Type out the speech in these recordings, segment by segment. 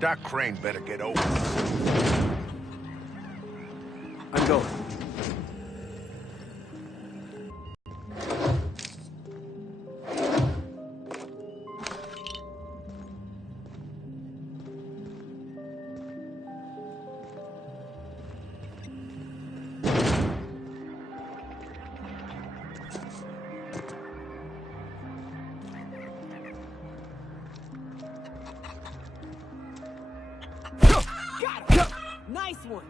That crane better get over. I'm going. Nice one!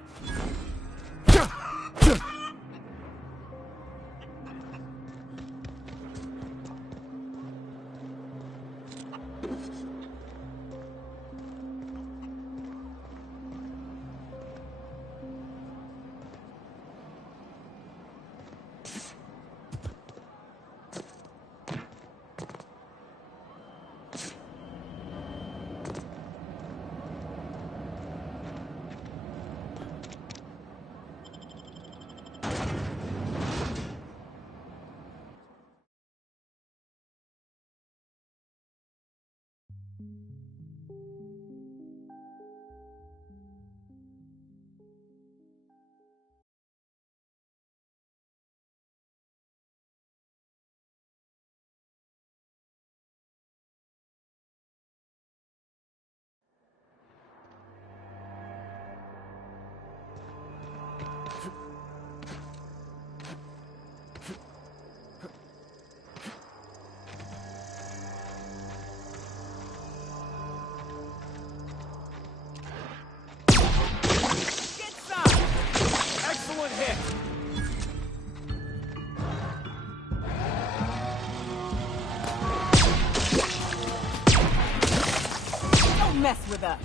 Excellent hit! Don't mess with us!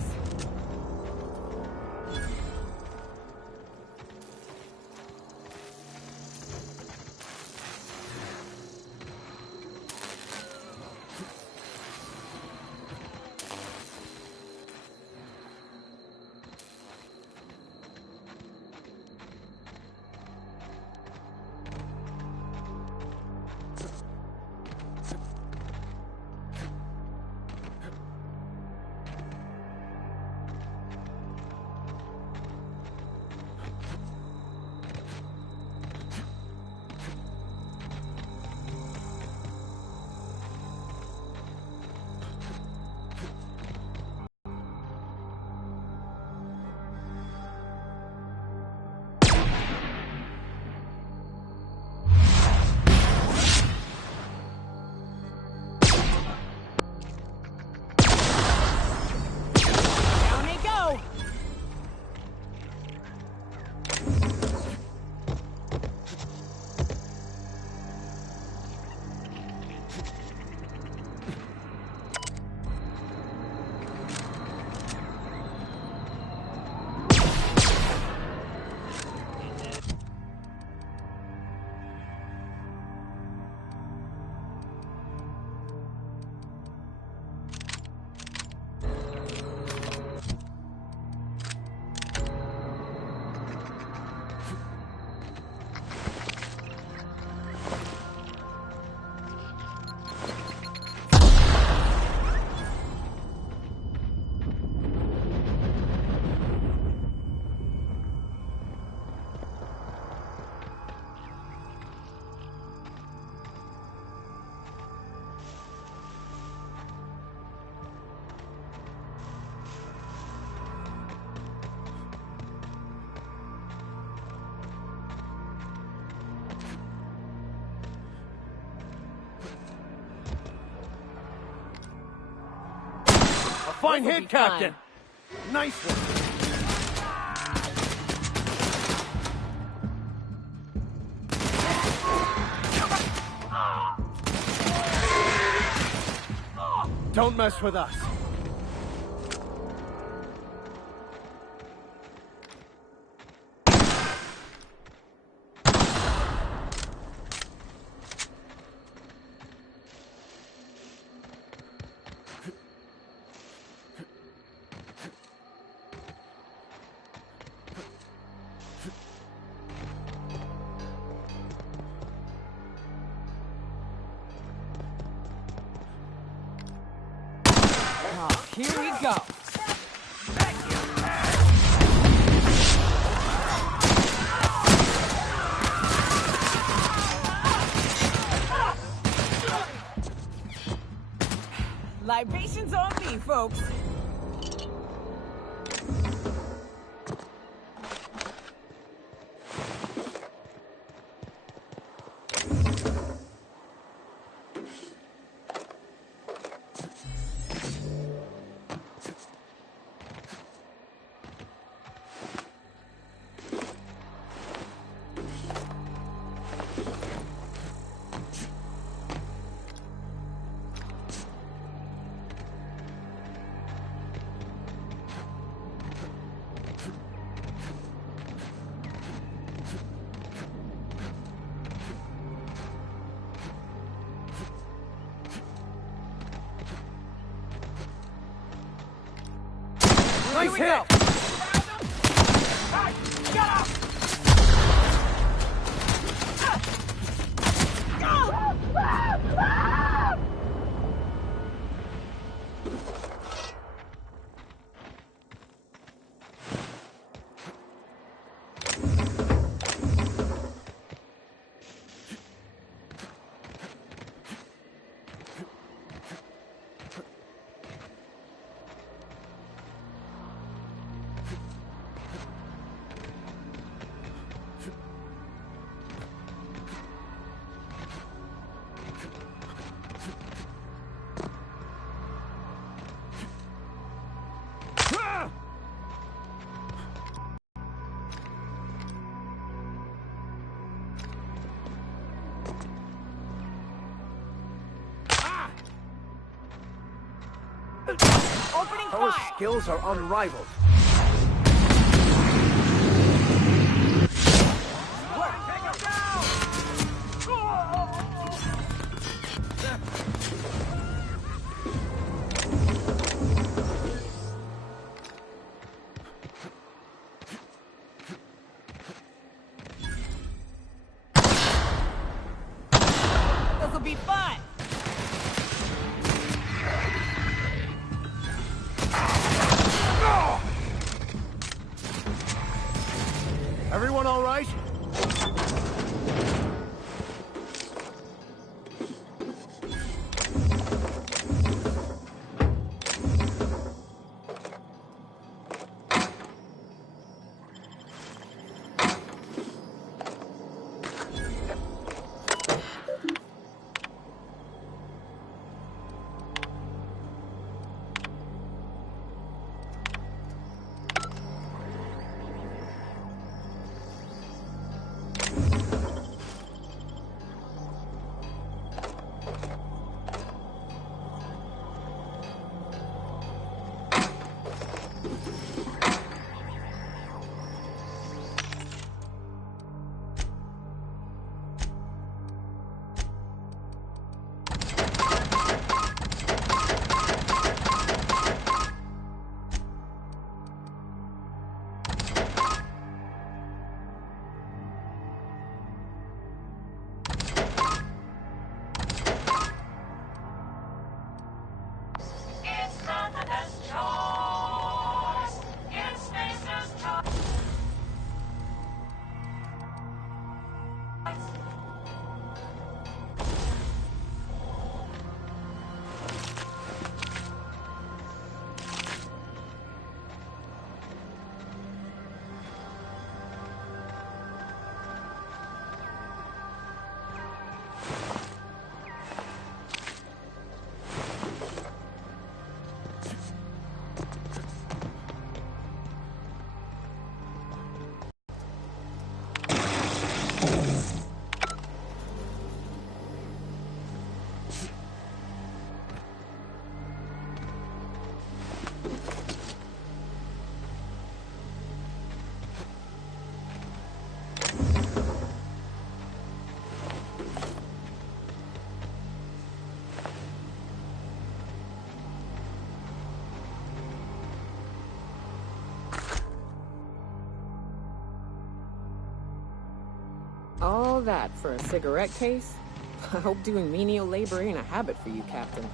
Fine hit, Captain! Nice one! Don't mess with us. Here we go. Libations on me, folks. Nice hit! Opening Our fire! skills are unrivaled. This'll be fun! Everyone all right? All that for a cigarette case? I hope doing menial labor ain't a habit for you, Captain.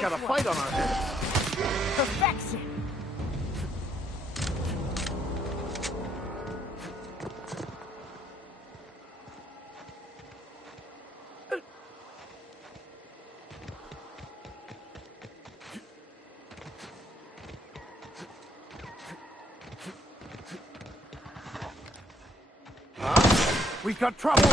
We've got a fight on our hands. Perfection. We've got trouble!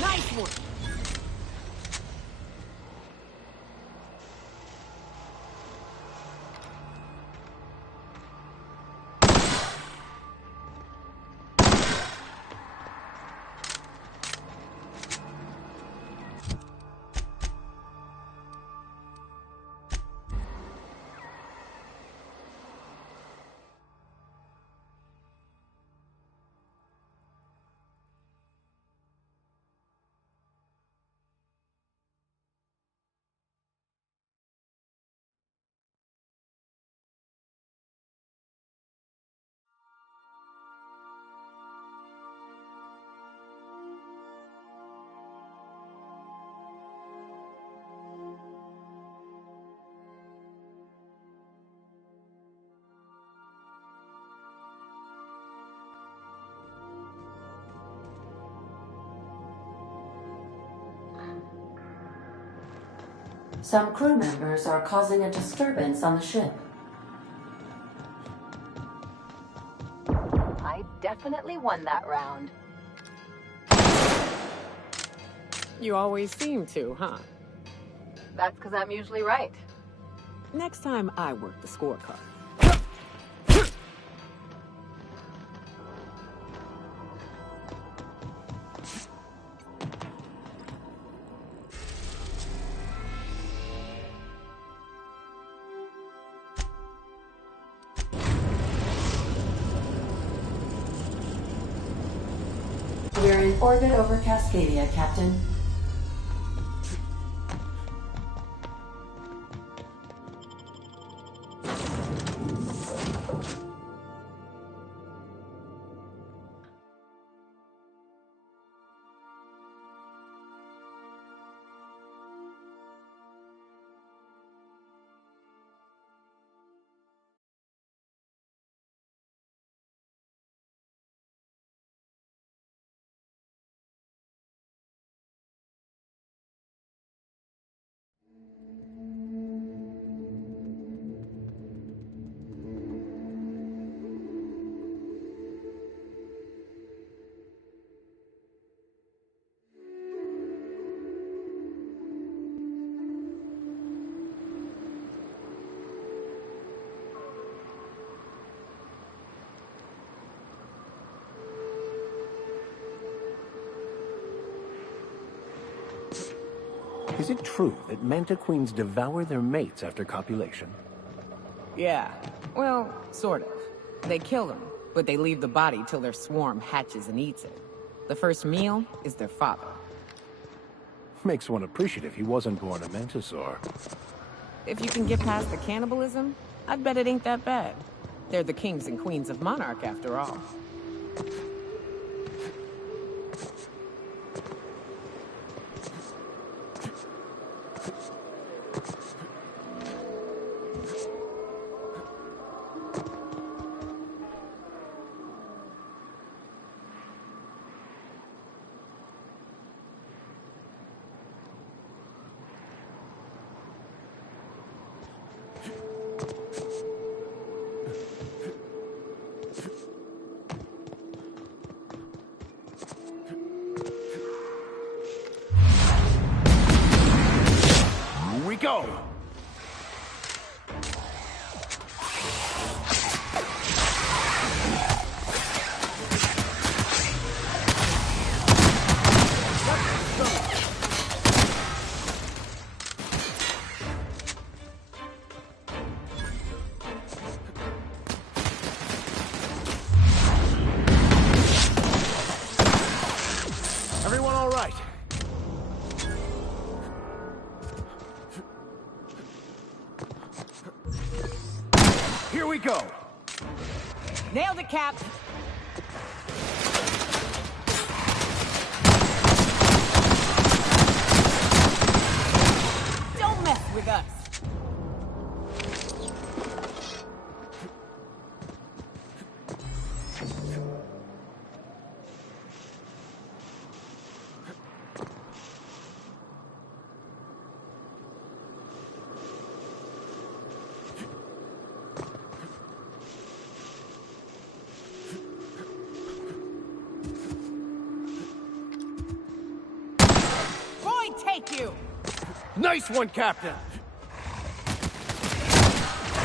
Nice one. Some crew members are causing a disturbance on the ship. I definitely won that round. You always seem to, huh? That's because I'm usually right. Next time I work the scorecard. We're in orbit over Cascadia, Captain. Is it true that manta queens devour their mates after copulation? Yeah, well, sort of. They kill them, but they leave the body till their swarm hatches and eats it. The first meal is their father. Makes one appreciative he wasn't born a mantisaur. If you can get past the cannibalism, I'd bet it ain't that bad. They're the kings and queens of Monarch, after all. Here we go! Everyone all right? Here we go! Nailed it, Cap! Don't mess with us! Take you! Nice one, Captain!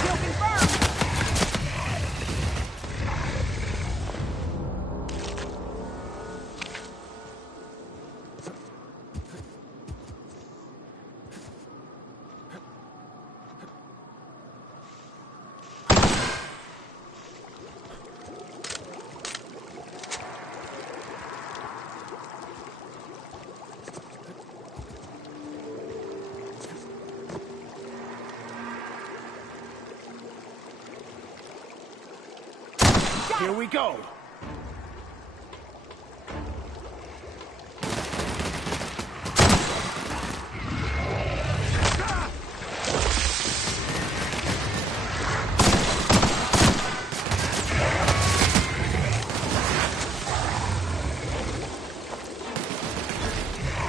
Kill confirmed! Here we go!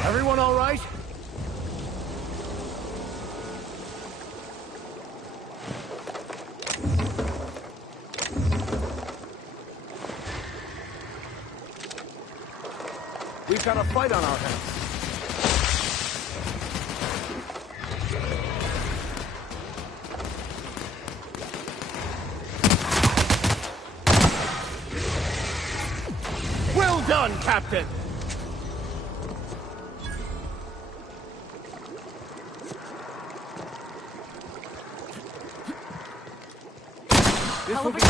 Everyone all right? We've got a fight on our hands. Well done, Captain! This will be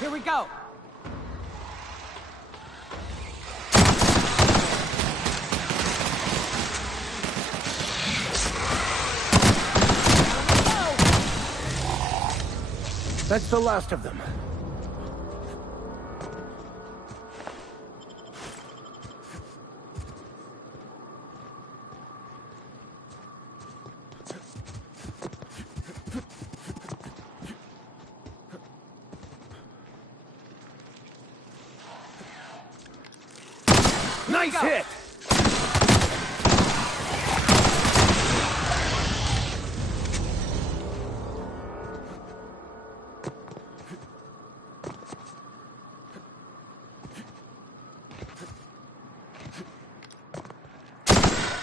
Here we go! That's the last of them. Nice hit!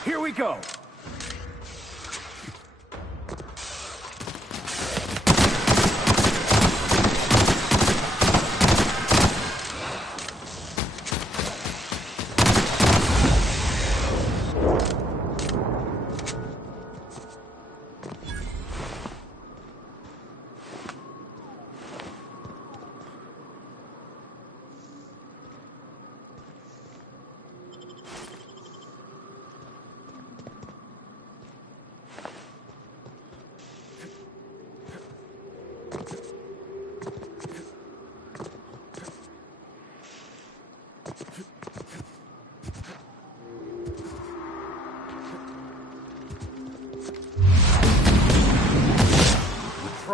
Here we go!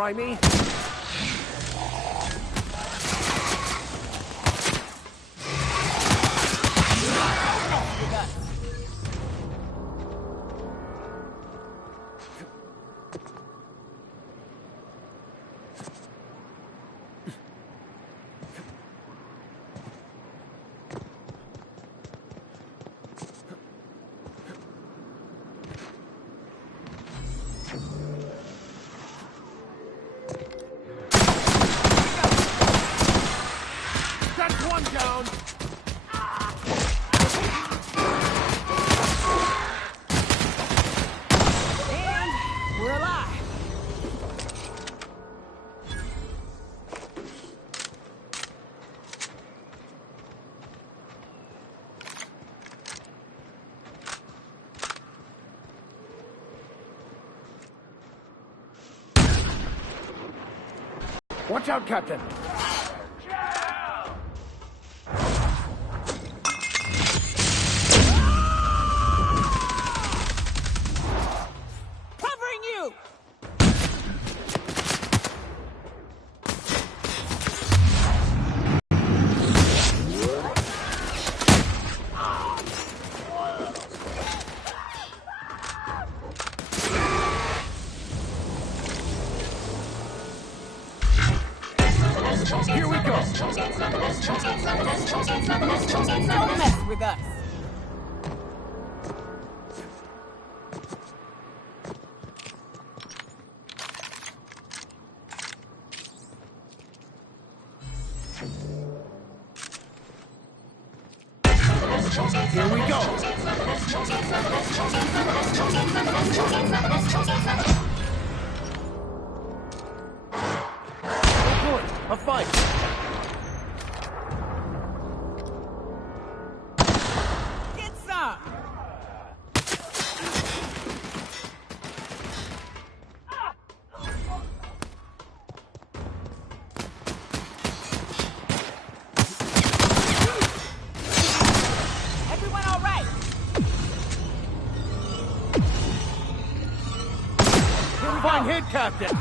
try me? That's one down! And we're alive. Watch out, Captain! Covering you! Here we go! Don't mess with us. Here we go! Oh boy, a fight! Get some! Everyone all right? Fine hit, Captain!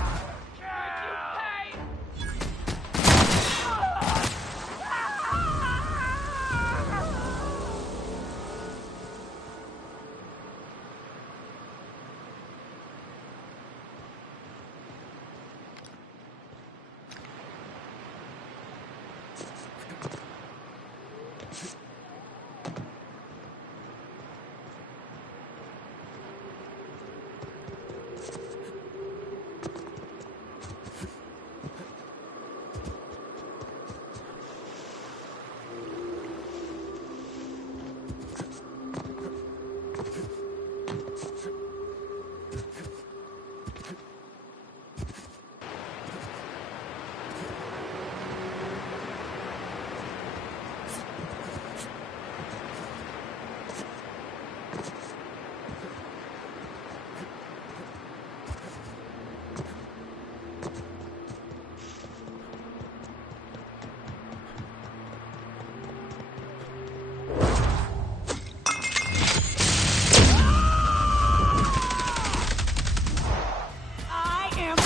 I am...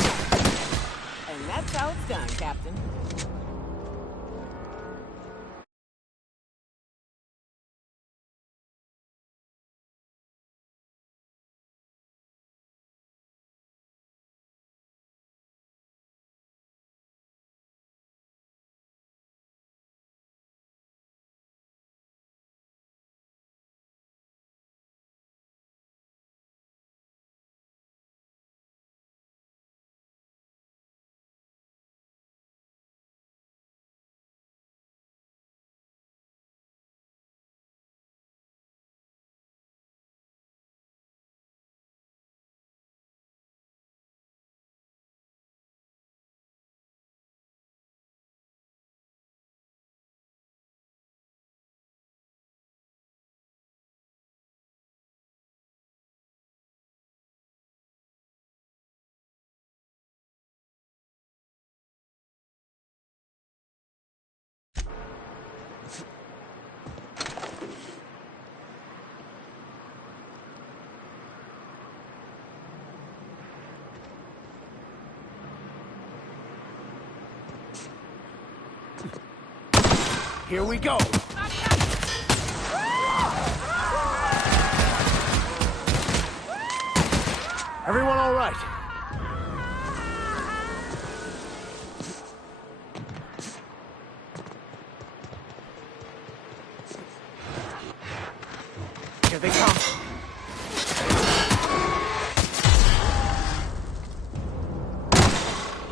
And that's how it's done, Captain. Here we go! Everyone all right? Here they come.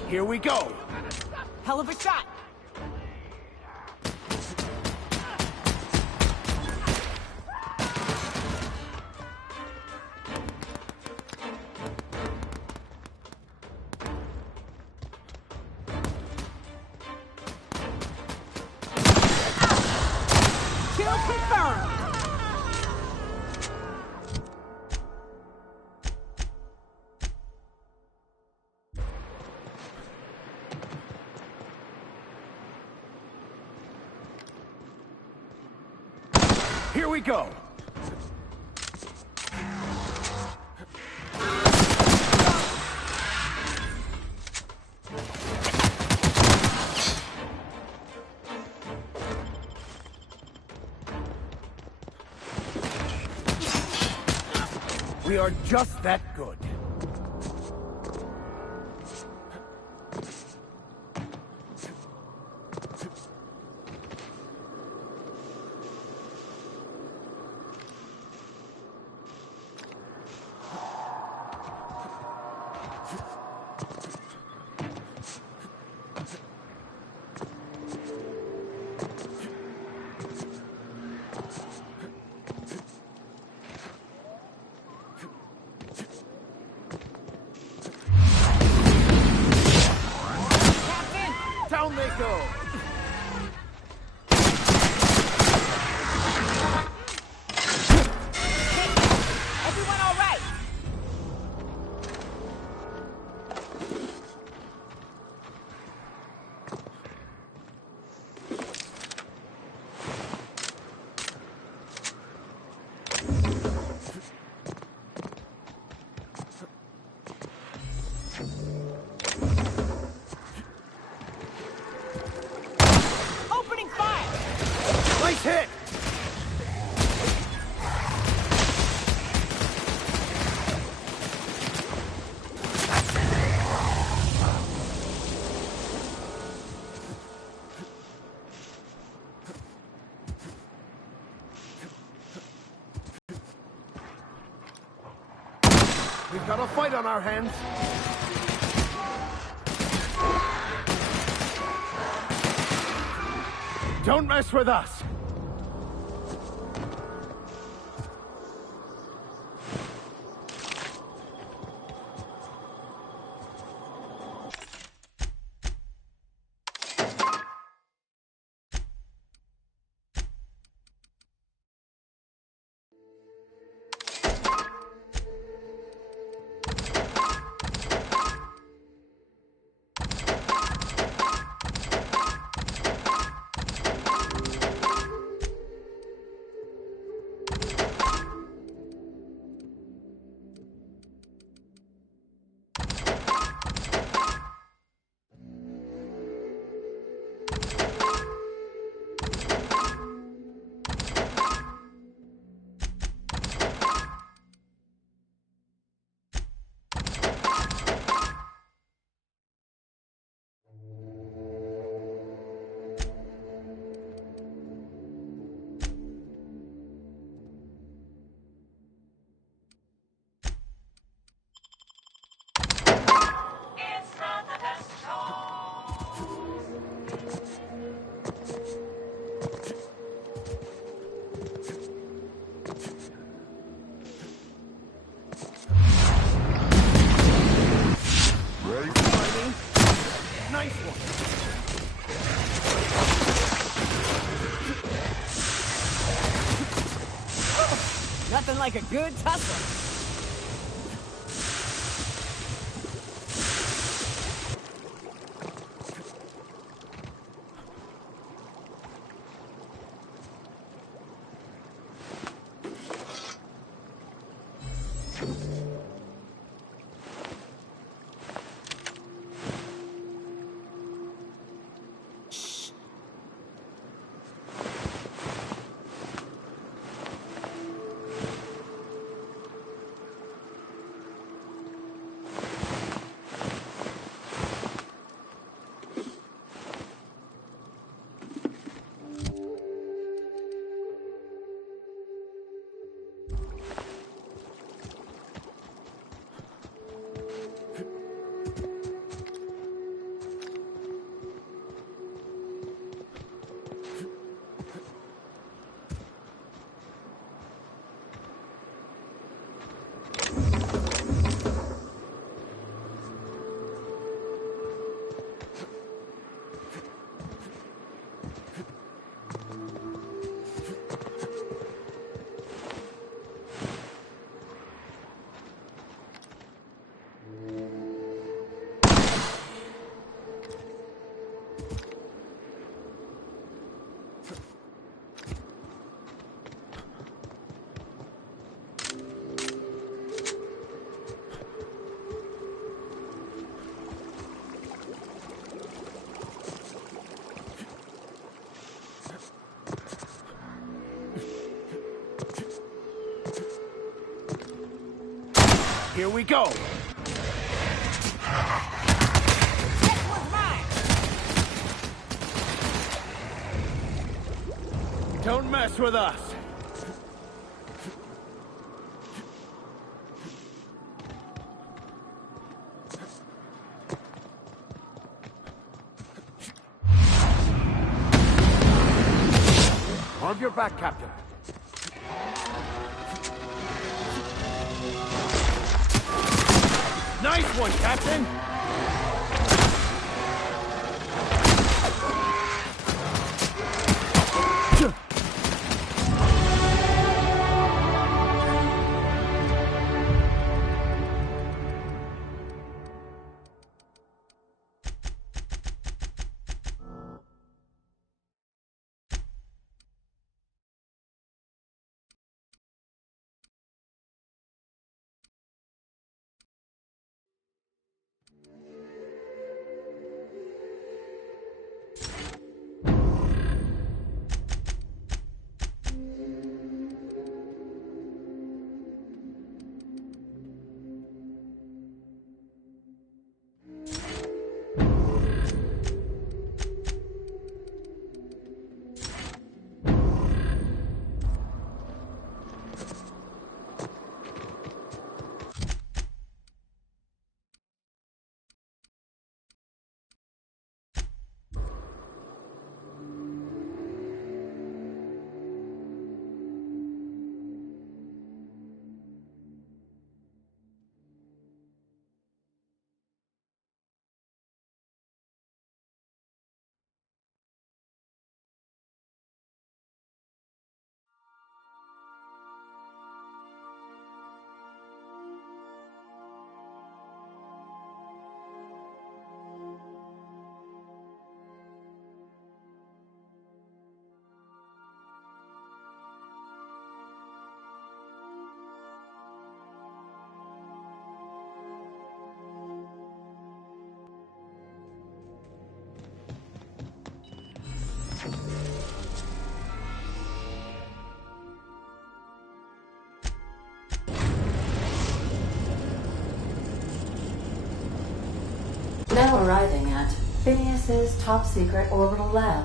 Here we go. Hell of a shot. Kill confirmed. Here we go. We are just that good. Down they go! Everyone all right? Opening fire! Nice hit! We've got a fight on our hands. Don't mess with us! Nice one! Nothing like a good tussle. Here we go! This one's mine! Don't mess with us! On your back, Captain. Nice one, Captain! Now arriving at Phineas's top-secret orbital lab.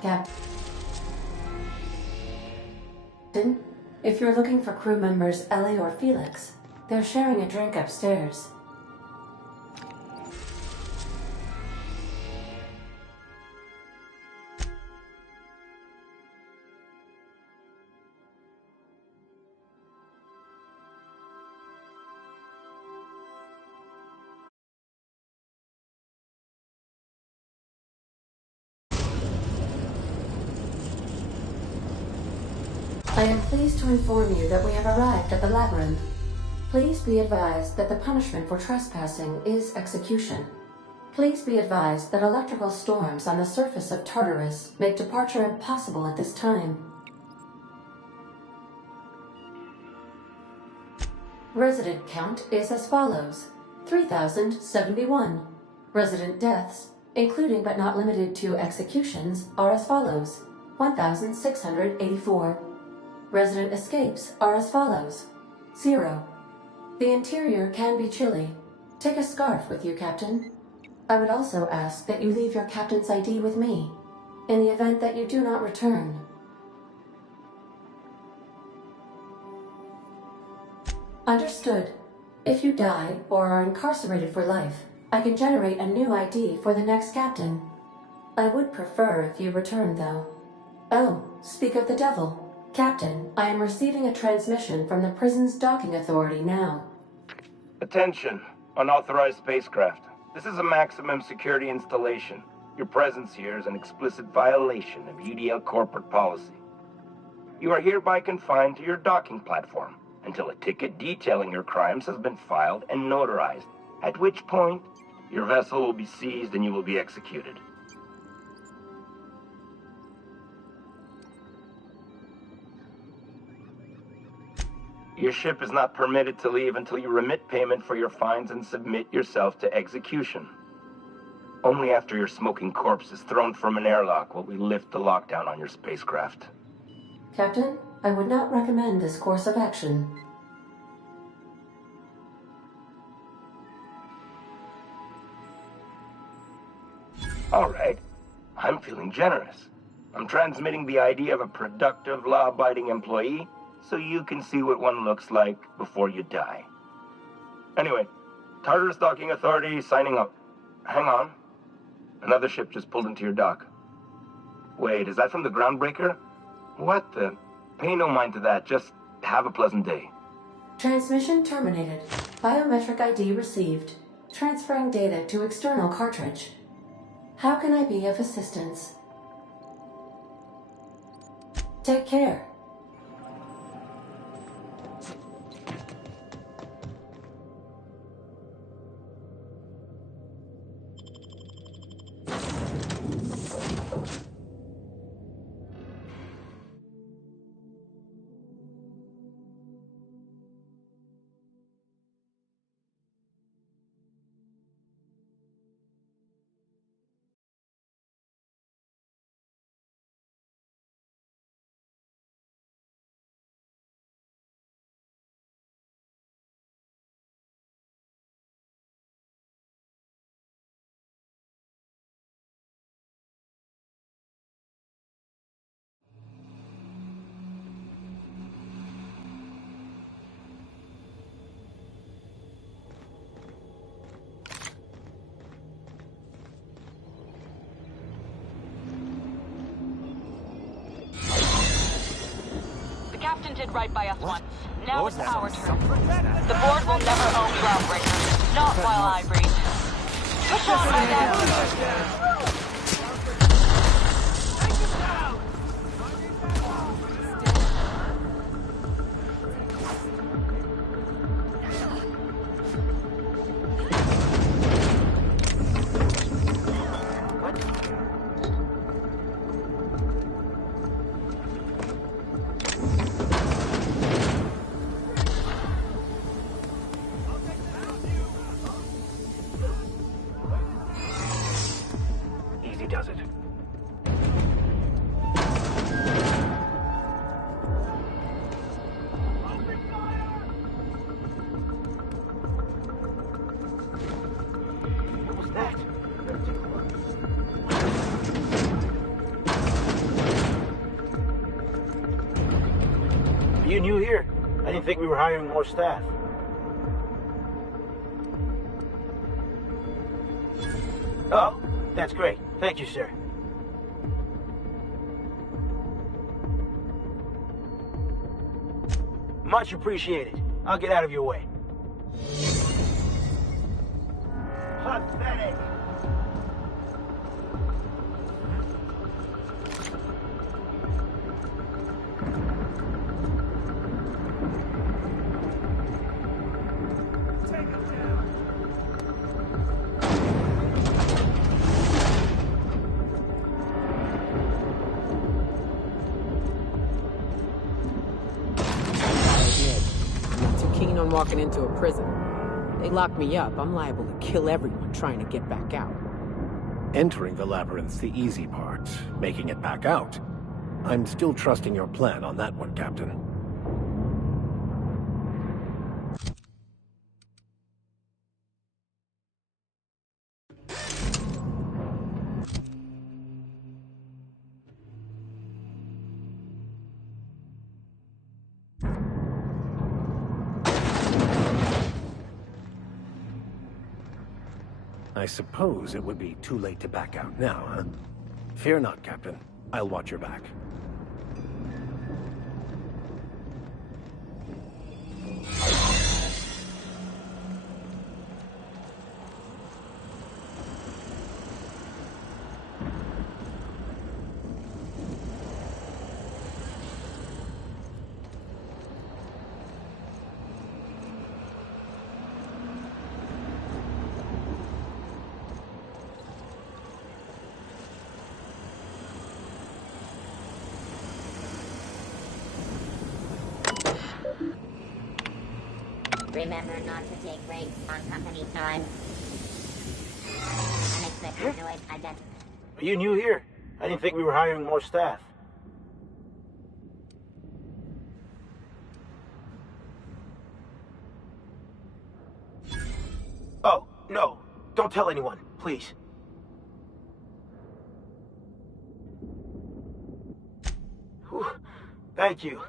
Captain, if you're looking for crew members Ellie or Felix, they're sharing a drink upstairs. I am pleased to inform you that we have arrived at the labyrinth. Please be advised that the punishment for trespassing is execution. Please be advised that electrical storms on the surface of Tartarus make departure impossible at this time. Resident count is as follows: 3,071. Resident deaths, including but not limited to executions, are as follows: 1,684. Resident escapes are as follows: 0. The interior can be chilly. Take a scarf with you, Captain. I would also ask that you leave your captain's ID with me, in the event that you do not return. Understood. If you die or are incarcerated for life, I can generate a new ID for the next captain. I would prefer if you return, though. Oh, speak of the devil. Captain, I am receiving a transmission from the prison's docking authority now. Attention, unauthorized spacecraft. This is a maximum security installation. Your presence here is an explicit violation of UDL corporate policy. You are hereby confined to your docking platform until a ticket detailing your crimes has been filed and notarized, at which point your vessel will be seized and you will be executed. Your ship is not permitted to leave until you remit payment for your fines and submit yourself to execution. Only after your smoking corpse is thrown from an airlock will we lift the lockdown on your spacecraft. Captain, I would not recommend this course of action. All right. I'm feeling generous. I'm transmitting the idea of a productive, law-abiding employee so you can see what one looks like before you die. Anyway, Tartarus Docking Authority signing up. Hang on. Another ship just pulled into your dock. Wait, is that from the groundbreaker? What the? Pay no mind to that. Just have a pleasant day. Transmission terminated. Biometric ID received. Transferring data to external cartridge. How can I be of assistance? Take care. Captain did right by us once. Now it's our turn. The board will never own Groundbreaker. Not while I breathe. Push on, my dad! Does it? What was that? You new here? I didn't think we were hiring more staff. Oh, that's great. Thank you, sir. Much appreciated. I'll get out of your way. Pathetic! Walking into a prison. They lock me up, I'm liable to kill everyone trying to get back out. Entering the labyrinth's the easy part. Making it back out. I'm still trusting your plan on that one, Captain. I suppose it would be too late to back out now, huh? Fear not, Captain. I'll watch your back. Remember not to take breaks on company time. Unexpected noise identified. Are you new here? I didn't think we were hiring more staff. Oh, no. Don't tell anyone, please. Whew. Thank you.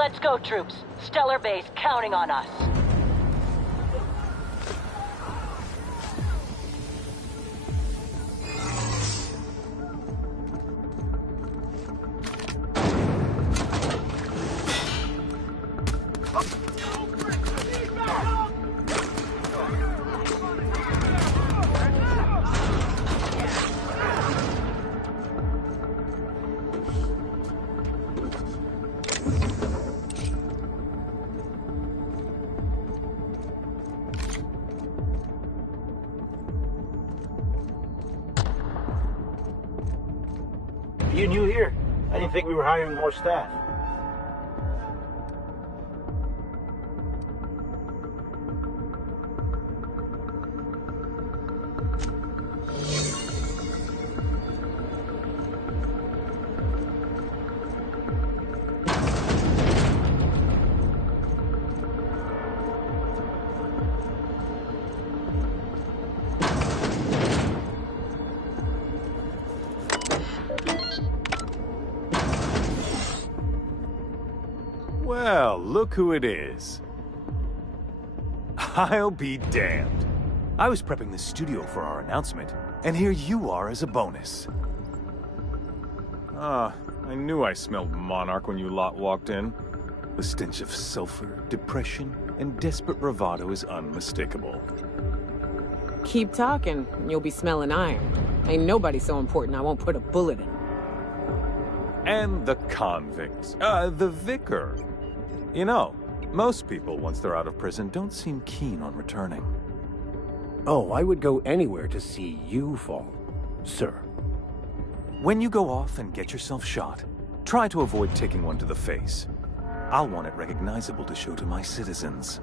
Let's go, troops. Stellar Base counting on us. You new here? I didn't think we were hiring more staff. Well, look who it is. I'll be damned. I was prepping the studio for our announcement, and here you are as a bonus. Ah, I knew I smelled Monarch when you lot walked in. The stench of sulfur, depression, and desperate bravado is unmistakable. Keep talking, and you'll be smelling iron. Ain't nobody so important I won't put a bullet in. And the convict. The vicar. You know, most people, once they're out of prison, don't seem keen on returning. Oh, I would go anywhere to see you fall, sir. When you go off and get yourself shot, try to avoid taking one to the face. I'll want it recognizable to show to my citizens.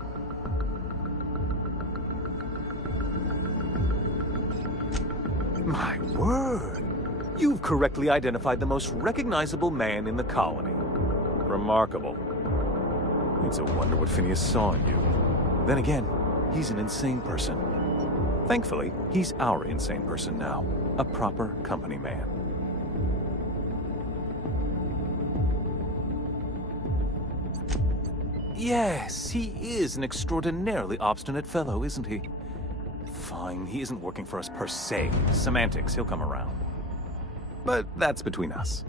My word! You've correctly identified the most recognizable man in the colony. Remarkable. It's a wonder what Phineas saw in you. Then again, he's an insane person. Thankfully, he's our insane person now. A proper company man. Yes, he is an extraordinarily obstinate fellow, isn't he? Fine, he isn't working for us per se. Semantics, he'll come around. But that's between us.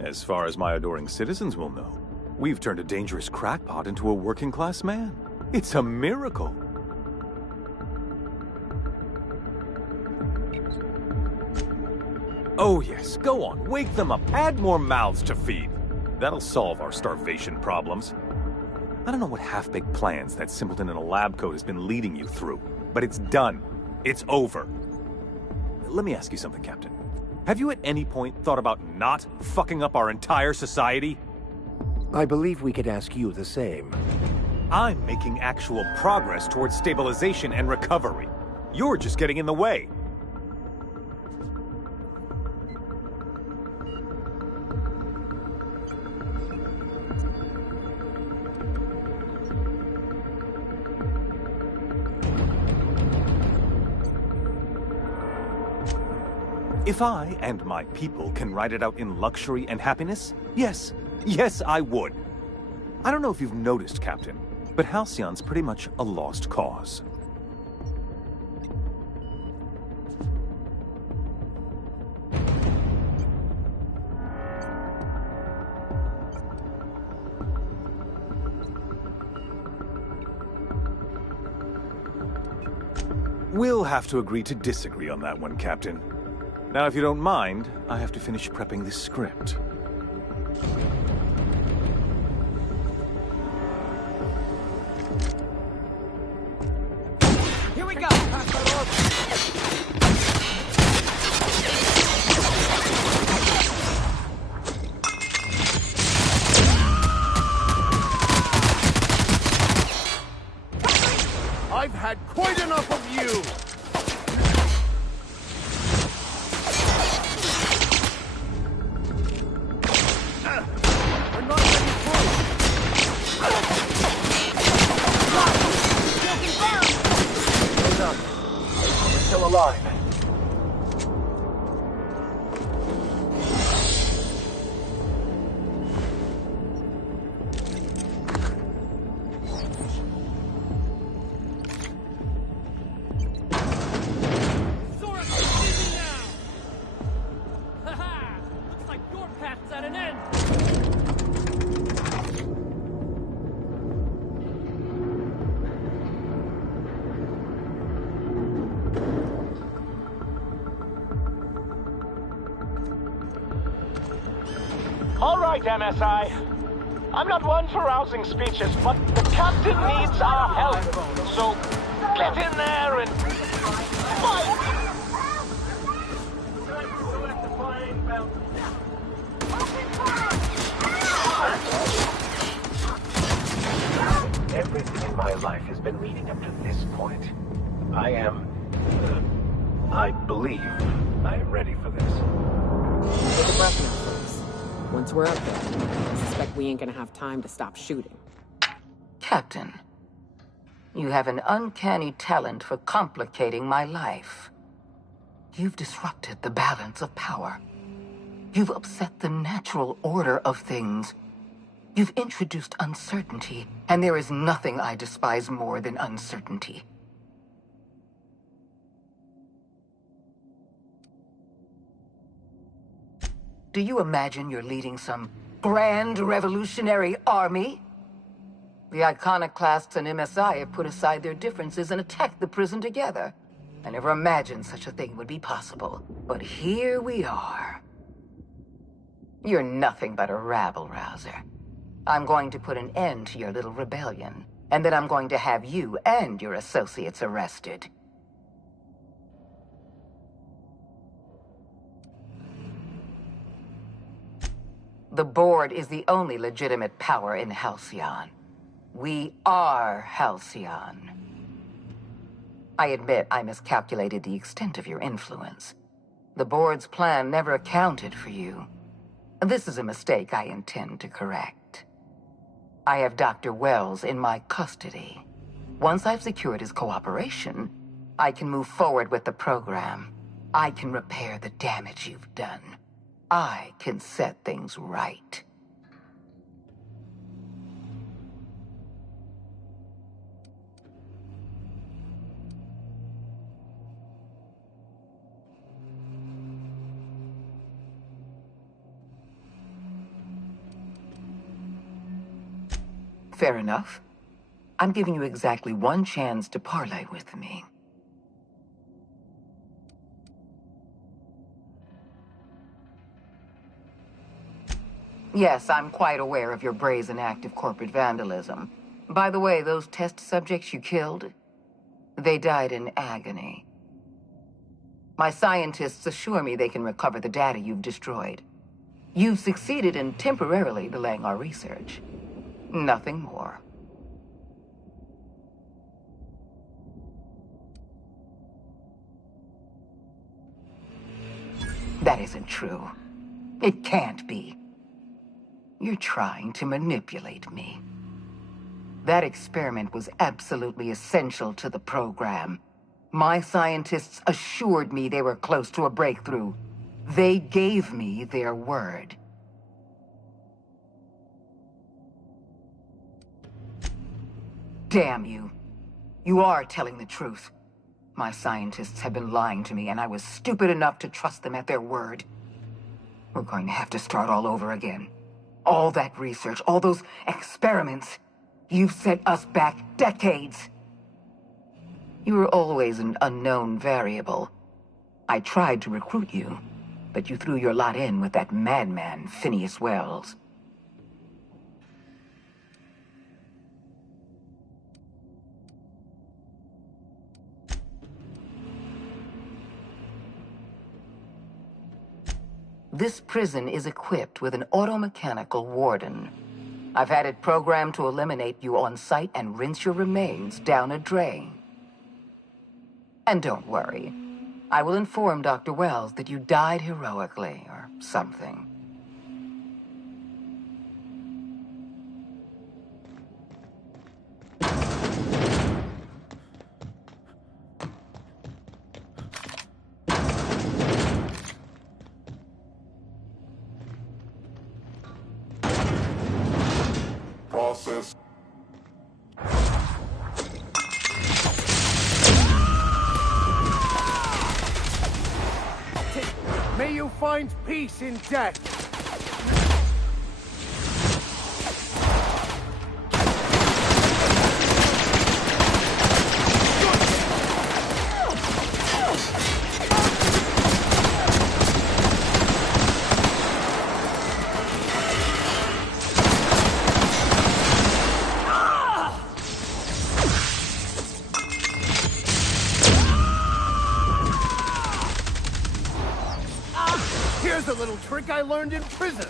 As far as my adoring citizens will know, we've turned a dangerous crackpot into a working-class man. It's a miracle. Oh yes, go on, wake them up, add more mouths to feed. That'll solve our starvation problems. I don't know what half-baked plans that simpleton in a lab coat has been leading you through, but it's done. It's over. Let me ask you something, Captain. Have you at any point thought about not fucking up our entire society? I believe we could ask you the same. I'm making actual progress towards stabilization and recovery. You're just getting in the way. If I and my people can ride it out in luxury and happiness, yes, I would. I don't know if you've noticed, Captain, but Halcyon's pretty much a lost cause. We'll have to agree to disagree on that one, Captain. Now, if you don't mind, I have to finish prepping this script. Here we go. I've had quite enough of you! Still alive. All right, MSI. I'm not one for rousing speeches, but the captain needs our help. So, get in there and fight! Everything in my life has been leading up to this point. I believe I am ready for this. Take a breath now, folks. Once we're up there, I suspect we ain't gonna have time to stop shooting. Captain, you have an uncanny talent for complicating my life. You've disrupted the balance of power. You've upset the natural order of things. You've introduced uncertainty, and there is nothing I despise more than uncertainty. Do you imagine you're leading some grand revolutionary army? The iconoclasts and MSI have put aside their differences and attacked the prison together. I never imagined such a thing would be possible, but here we are. You're nothing but a rabble-rouser. I'm going to put an end to your little rebellion, and then I'm going to have you and your associates arrested. The board is the only legitimate power in Halcyon. We are Halcyon. I admit I miscalculated the extent of your influence. The board's plan never accounted for you. This is a mistake I intend to correct. I have Dr. Wells in my custody. Once I've secured his cooperation, I can move forward with the program. I can repair the damage you've done. I can set things right. Fair enough. I'm giving you exactly one chance to parley with me. Yes, I'm quite aware of your brazen act of corporate vandalism. By the way, those test subjects you killed, they died in agony. My scientists assure me they can recover the data you've destroyed. You've succeeded in temporarily delaying our research. Nothing more. That isn't true. It can't be. You're trying to manipulate me. That experiment was absolutely essential to the program. My scientists assured me they were close to a breakthrough. They gave me their word. Damn you. You are telling the truth. My scientists have been lying to me, and I was stupid enough to trust them at their word. We're going to have to start all over again. All that research, all those experiments, you've set us back decades. You were always an unknown variable. I tried to recruit you, but you threw your lot in with that madman, Phineas Wells. This prison is equipped with an automechanical warden. I've had it programmed to eliminate you on sight and rinse your remains down a drain. And don't worry, I will inform Dr. Wells that you died heroically, or something. Process. May you find peace in death. Here's a little trick I learned in prison.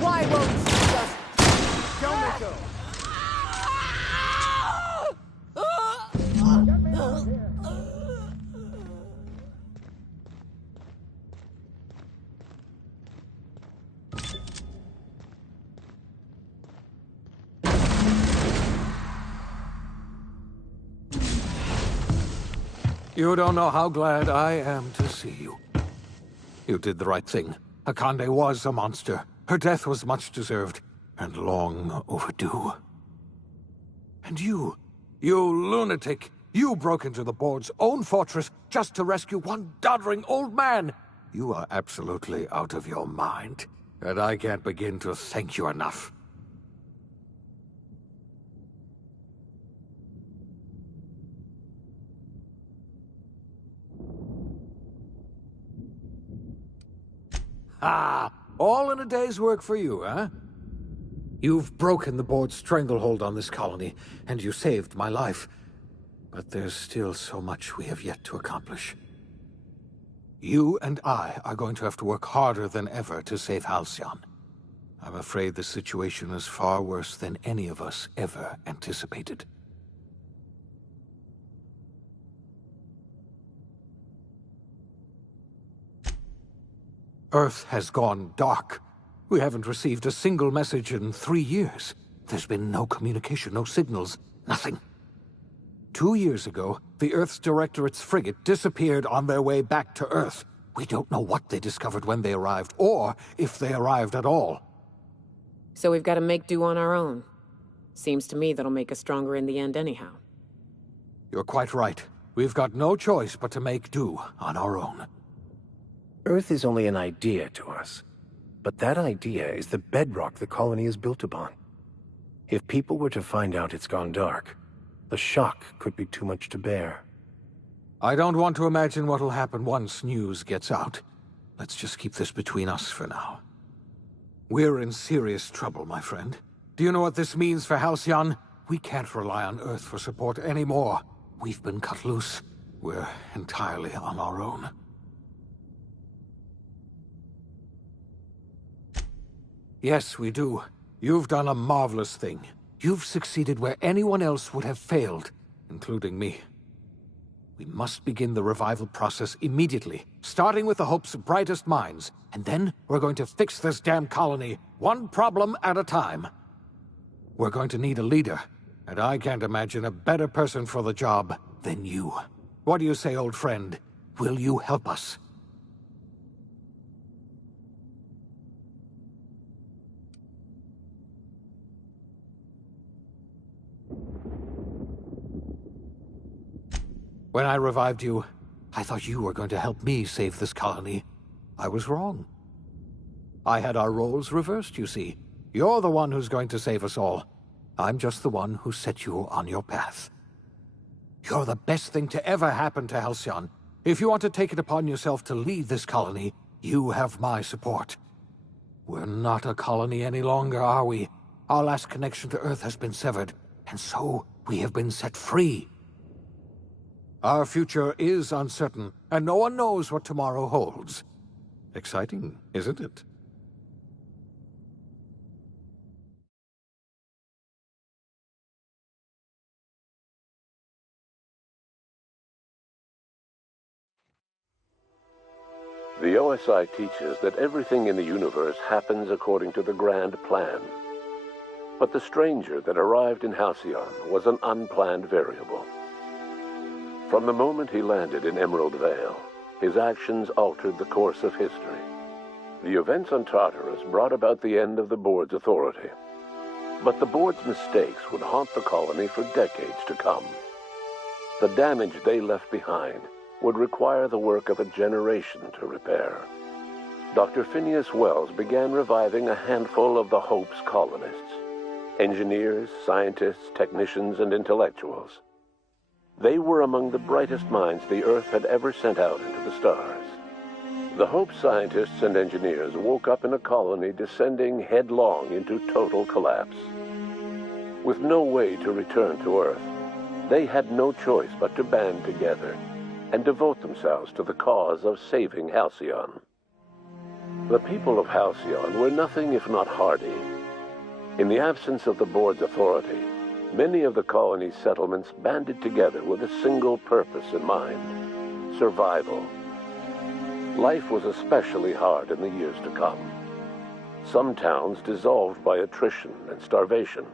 Why won't you just... Don't let go. You don't know how glad I am to see you. You did the right thing. Akande was a monster. Her death was much deserved, and long overdue. And you lunatic, you broke into the board's own fortress just to rescue one doddering old man. You are absolutely out of your mind, and I can't begin to thank you enough. Ah, all in a day's work for you, huh? You've broken the board's stranglehold on this colony, and you saved my life. But there's still so much we have yet to accomplish. You and I are going to have to work harder than ever to save Halcyon. I'm afraid the situation is far worse than any of us ever anticipated. Earth has gone dark. We haven't received a single message in 3 years. There's been no communication, no signals, nothing. 2 years ago, the Earth's Directorate's frigate disappeared on their way back to Earth. We don't know what they discovered when they arrived, or if they arrived at all. So we've got to make do on our own. Seems to me that'll make us stronger in the end anyhow. You're quite right. We've got no choice but to make do on our own. Earth is only an idea to us. But that idea is the bedrock the colony is built upon. If people were to find out it's gone dark, the shock could be too much to bear. I don't want to imagine what'll happen once news gets out. Let's just keep this between us for now. We're in serious trouble, my friend. Do you know what this means for Halcyon? We can't rely on Earth for support anymore. We've been cut loose. We're entirely on our own. Yes, we do. You've done a marvelous thing. You've succeeded where anyone else would have failed, including me. We must begin the revival process immediately, starting with the Hope's brightest minds, and then we're going to fix this damn colony, one problem at a time. We're going to need a leader, and I can't imagine a better person for the job than you. What do you say, old friend? Will you help us? When I revived you, I thought you were going to help me save this colony. I was wrong. I had our roles reversed, you see. You're the one who's going to save us all. I'm just the one who set you on your path. You're the best thing to ever happen to Halcyon. If you want to take it upon yourself to lead this colony, you have my support. We're not a colony any longer, are we? Our last connection to Earth has been severed, and so we have been set free. Our future is uncertain, and no one knows what tomorrow holds. Exciting, isn't it? The OSI teaches that everything in the universe happens according to the grand plan. But the stranger that arrived in Halcyon was an unplanned variable. From the moment he landed in Emerald Vale, his actions altered the course of history. The events on Tartarus brought about the end of the board's authority. But the board's mistakes would haunt the colony for decades to come. The damage they left behind would require the work of a generation to repair. Dr. Phineas Wells began reviving a handful of the Hope's colonists: engineers, scientists, technicians, and intellectuals. They were among the brightest minds the Earth had ever sent out into the stars. The Hope scientists and engineers woke up in a colony descending headlong into total collapse. With no way to return to Earth, they had no choice but to band together and devote themselves to the cause of saving Halcyon. The people of Halcyon were nothing if not hardy. In the absence of the board's authority, many of the colony's settlements banded together with a single purpose in mind: survival. Life was especially hard in the years to come. Some towns dissolved by attrition and starvation,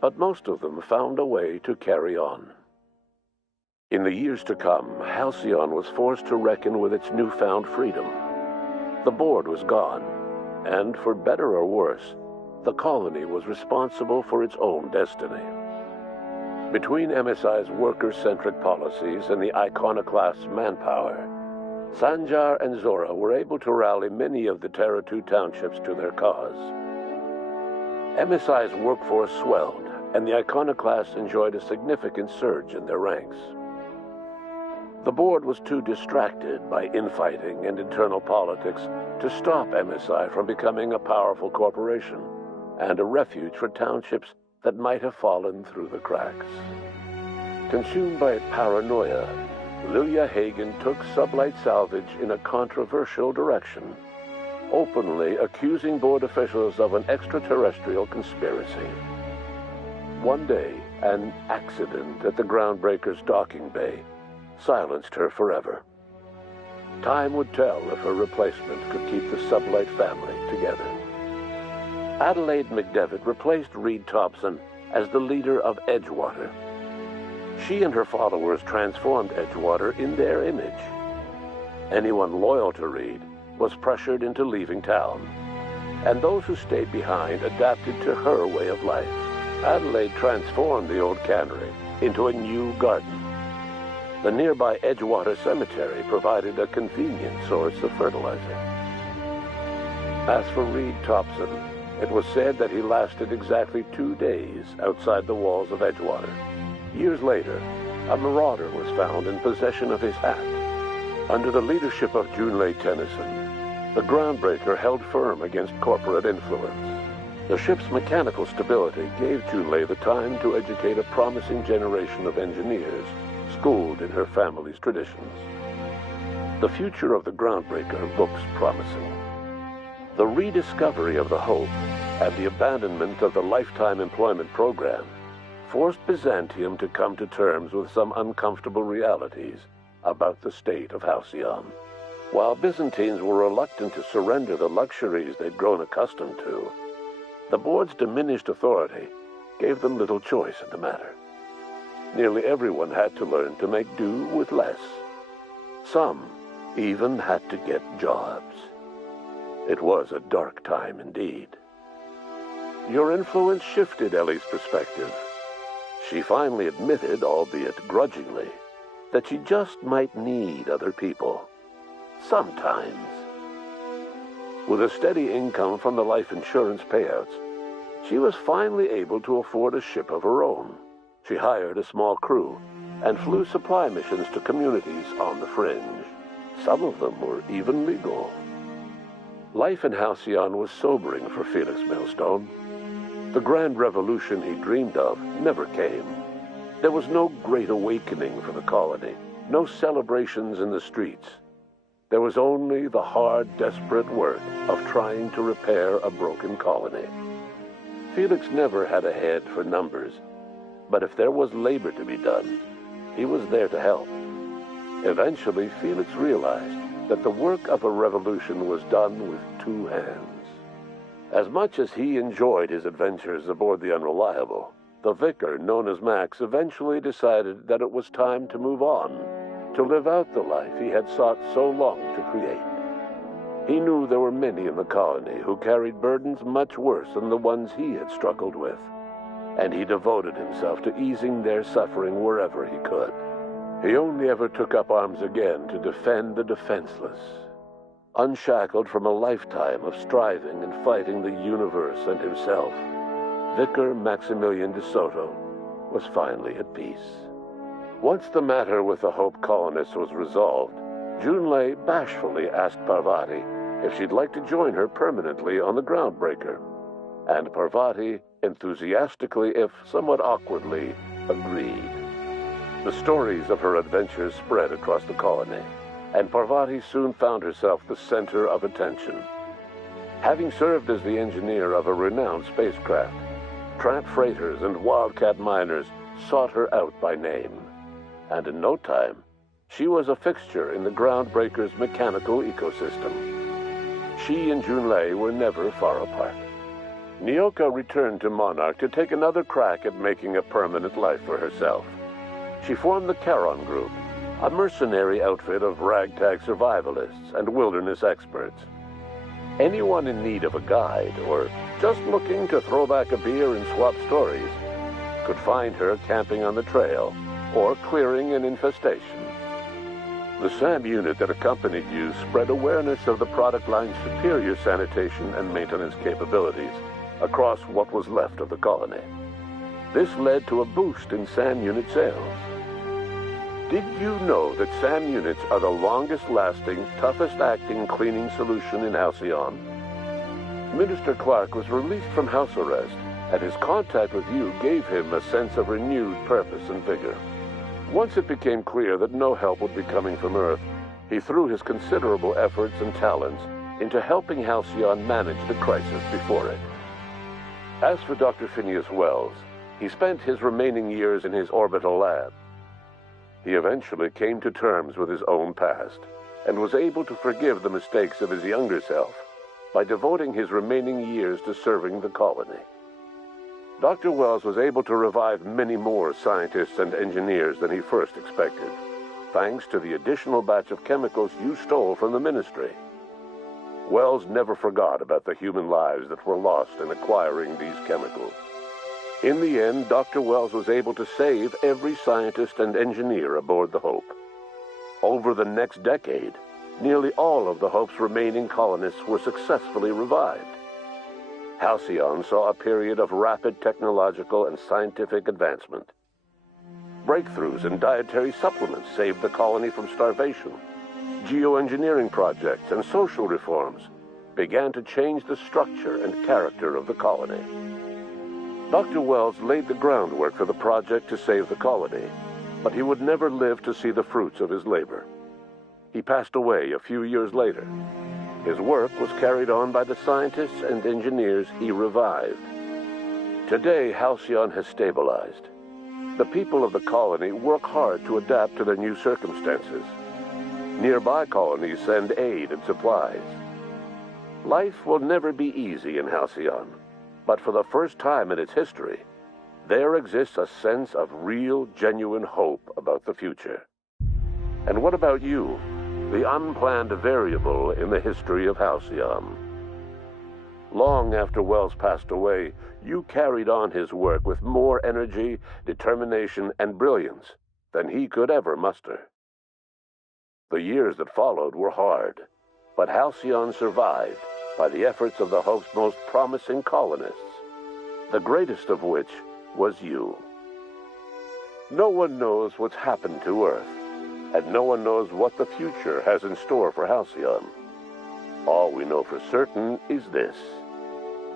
but most of them found a way to carry on. In the years to come, Halcyon was forced to reckon with its newfound freedom. The board was gone, and for better or worse, the colony was responsible for its own destiny. Between MSI's worker-centric policies and the iconoclast's manpower, Sanjar and Zora were able to rally many of the Terra 2 townships to their cause. MSI's workforce swelled, and the iconoclasts enjoyed a significant surge in their ranks. The board was too distracted by infighting and internal politics to stop MSI from becoming a powerful corporation and a refuge for townships that might have fallen through the cracks. Consumed by paranoia, Lilia Hagen took Sublight Salvage in a controversial direction, openly accusing board officials of an extraterrestrial conspiracy. One day, an accident at the Groundbreaker's docking bay silenced her forever. Time would tell if her replacement could keep the Sublight family together. Adelaide McDevitt replaced Reed Thompson as the leader of Edgewater. She and her followers transformed Edgewater in their image. Anyone loyal to Reed was pressured into leaving town, and those who stayed behind adapted to her way of life. Adelaide transformed the old cannery into a new garden. The nearby Edgewater Cemetery provided a convenient source of fertilizer. As for Reed Thompson, it was said that he lasted exactly 2 days outside the walls of Edgewater. Years later, a marauder was found in possession of his hat. Under the leadership of Junlei Tennyson, the Groundbreaker held firm against corporate influence. The ship's mechanical stability gave Junlei the time to educate a promising generation of engineers schooled in her family's traditions. The future of the Groundbreaker looks promising. The rediscovery of the Hope and the abandonment of the lifetime employment program forced Byzantium to come to terms with some uncomfortable realities about the state of Halcyon. While Byzantines were reluctant to surrender the luxuries they'd grown accustomed to, the board's diminished authority gave them little choice in the matter. Nearly everyone had to learn to make do with less. Some even had to get jobs. It was a dark time indeed. Your influence shifted Ellie's perspective. She finally admitted, albeit grudgingly, that she just might need other people. Sometimes. With a steady income from the life insurance payouts, she was finally able to afford a ship of her own. She hired a small crew and flew supply missions to communities on the fringe. Some of them were even legal. Life in Halcyon was sobering for Felix Millstone. The grand revolution he dreamed of never came. There was no great awakening for the colony, no celebrations in the streets. There was only the hard, desperate work of trying to repair a broken colony. Felix never had a head for numbers, but if there was labor to be done, he was there to help. Eventually, Felix realized that the work of a revolution was done with two hands. As much as he enjoyed his adventures aboard the Unreliable, the vicar, known as Max, eventually decided that it was time to move on, to live out the life he had sought so long to create. He knew there were many in the colony who carried burdens much worse than the ones he had struggled with, and he devoted himself to easing their suffering wherever he could. He only ever took up arms again to defend the defenseless. Unshackled from a lifetime of striving and fighting the universe and himself, Vicar Maximilian de Soto was finally at peace. Once the matter with the Hope colonists was resolved, Junlei bashfully asked Parvati if she'd like to join her permanently on the Groundbreaker, and Parvati enthusiastically, if somewhat awkwardly, agreed. The stories of her adventures spread across the colony, and Parvati soon found herself the center of attention. Having served as the engineer of a renowned spacecraft, tramp freighters and wildcat miners sought her out by name, and in no time, she was a fixture in the Groundbreaker's mechanical ecosystem. She and Junlei were never far apart. Nyoka returned to Monarch to take another crack at making a permanent life for herself. She formed the Charon Group, a mercenary outfit of ragtag survivalists and wilderness experts. Anyone in need of a guide, or just looking to throw back a beer and swap stories, could find her camping on the trail or clearing an infestation. The SAM unit that accompanied you spread awareness of the product line's superior sanitation and maintenance capabilities across what was left of the colony. This led to a boost in SAM unit sales. Did you know that SAM units are the longest-lasting, toughest-acting cleaning solution in Halcyon? Minister Clark was released from house arrest, and his contact with you gave him a sense of renewed purpose and vigor. Once it became clear that no help would be coming from Earth, he threw his considerable efforts and talents into helping Halcyon manage the crisis before it. As for Dr. Phineas Wells, he spent his remaining years in his orbital lab. He eventually came to terms with his own past and was able to forgive the mistakes of his younger self by devoting his remaining years to serving the colony. Dr. Wells was able to revive many more scientists and engineers than he first expected, thanks to the additional batch of chemicals you stole from the Ministry. Wells never forgot about the human lives that were lost in acquiring these chemicals. In the end, Dr. Wells was able to save every scientist and engineer aboard the Hope. Over the next decade, nearly all of the Hope's remaining colonists were successfully revived. Halcyon saw a period of rapid technological and scientific advancement. Breakthroughs in dietary supplements saved the colony from starvation. Geoengineering projects and social reforms began to change the structure and character of the colony. Dr. Wells laid the groundwork for the project to save the colony, but he would never live to see the fruits of his labor. He passed away a few years later. His work was carried on by the scientists and engineers he revived. Today, Halcyon has stabilized. The people of the colony work hard to adapt to their new circumstances. Nearby colonies send aid and supplies. Life will never be easy in Halcyon, but for the first time in its history, there exists a sense of real, genuine hope about the future. And what about you, the unplanned variable in the history of Halcyon? Long after Wells passed away, you carried on his work with more energy, determination, and brilliance than he could ever muster. The years that followed were hard, but Halcyon survived by the efforts of the Hope's most promising colonists, the greatest of which was you. No one knows what's happened to Earth, and no one knows what the future has in store for Halcyon. All we know for certain is this: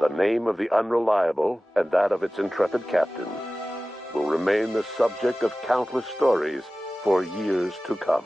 the name of the Unreliable and that of its intrepid captain will remain the subject of countless stories for years to come.